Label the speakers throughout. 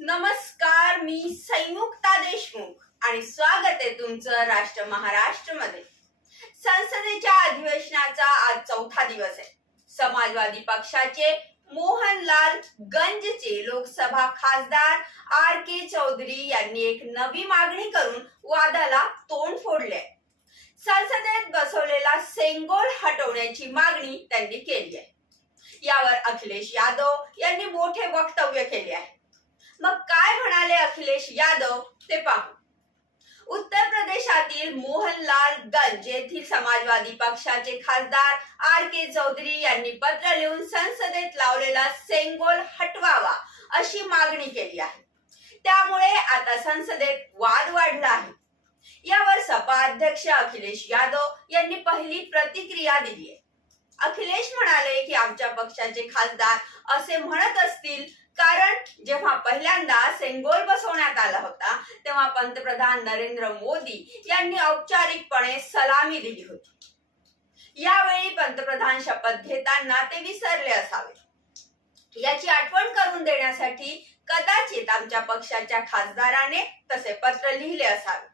Speaker 1: नमस्कार मी संयुक्ता देशमुख आणि स्वागत आहे तुमचं राष्ट्र महाराष्ट्रमध्ये संसदेच्या अधिवेशनाचा आज चौथा दिवस आहे. समाजवादी पक्षाचे मोहनलाल गंजचे लोकसभा खासदार आर के चौधरी यांनी एक नवी मागणी करून वादाला तोंड फोडले संसदेत बसवलेला सेंगोल हटवण्याची मागणी त्यांनी केली आहे. यावर अखिलेश यादव यांनी मोठे वक्तव्य केले आहे. मग काय म्हणाले अखिलेश यादव? ते पाहू. उत्तर प्रदेशातील मोहनलाल गंज येथील समाजवादी पक्षाचे खासदार आर के चौधरी यांनी पत्र लिहून संसदेत लावलेला सेंगोल हटवावा अशी मागणी केली आहे. त्यामुळे आता संसदेत वाद वाढला आहे. यावर सपा अध्यक्ष अखिलेश यादव यांनी पहिली प्रतिक्रिया दिली आहे. अखिलेश म्हणाले की आमच्या पक्षाचे खासदार असे म्हणत असतील कारण जेव्हा पहिल्यांदा सेंगोल बसवण्यात आला होता तेव्हा पंतप्रधान नरेंद्र मोदी यांनी औपचारिकपणे सलामी दिली होती. यावेळी पंतप्रधान शपथ घेताना ते विसरले असावे. याची आठवण करून देण्यासाठी कदाचित आमच्या पक्षाच्या खासदाराने तसे पत्र लिहिले असावे.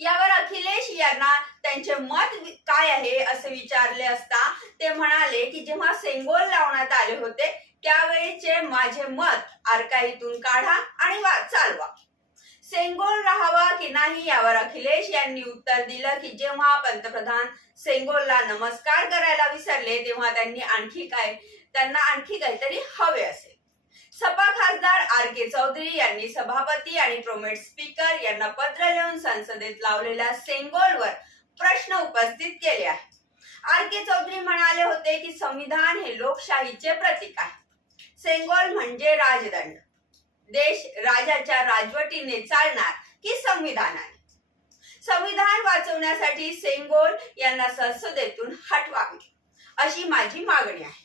Speaker 1: यावर अखिलेश यांना त्यांचे मत काय आहे असे विचारले असता ते म्हणाले की जेव्हा सेंगोल लावण्यात आले होते त्यावेळेचे माझे मत आरकाईतून काढा आणि वा चालवा. सेंगोल राहावा की नाही यावर अखिलेश यांनी उत्तर दिलं की जेव्हा पंतप्रधान सेंगोलला नमस्कार करायला विसरले तेव्हा त्यांनी आणखी काय त्यांना आणखी काहीतरी हवे असेल सपा खासदार आर के चौधरी यांनी सभापती आणि प्रोमेट स्पीकर यांना पत्र लिहून संसदेत लावलेल्या सेंगोलवर प्रश्न उपस्थित केले आहे आर के चौधरी म्हणाले होते की संविधान हे लोकशाहीचे प्रतीक आहे. सेंगोल म्हणजे राजदंड. देश राजाच्या राजवटीने चालणार की संविधानाने संविधान वाचवण्यासाठी सेंगोल यांना संसदेतून हटवावे अशी माझी मागणी आहे.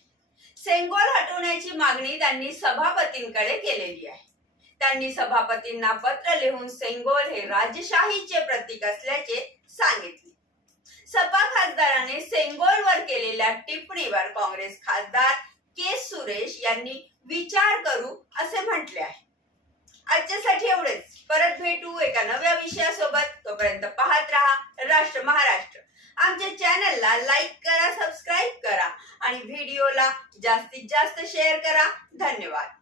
Speaker 1: सेंगोल हटवण्याची मागणी त्यांनी सभापतींकडे केलेली आहे. त्यांनी सभापतींना पत्र लिहून सेंगोल हे राजशाहीचे प्रतीक असल्याचे सांगितले. सपा खासदाराने सेंगोलवर केलेल्या टिप्पणीवर काँग्रेस खासदार के सुरेश यांनी विचार करू असे म्हटले आहे. आजच्यासाठी एवढेच. परत भेटू एका नव्या विषयासोबत. तोपर्यंत पाहत राहा राष्ट्र महाराष्ट्र. आमच्या चॅनलला लाईक करा सबस्क्राईब करा आणि व्हिडिओला जास्तीत जास्त शेअर करा. धन्यवाद.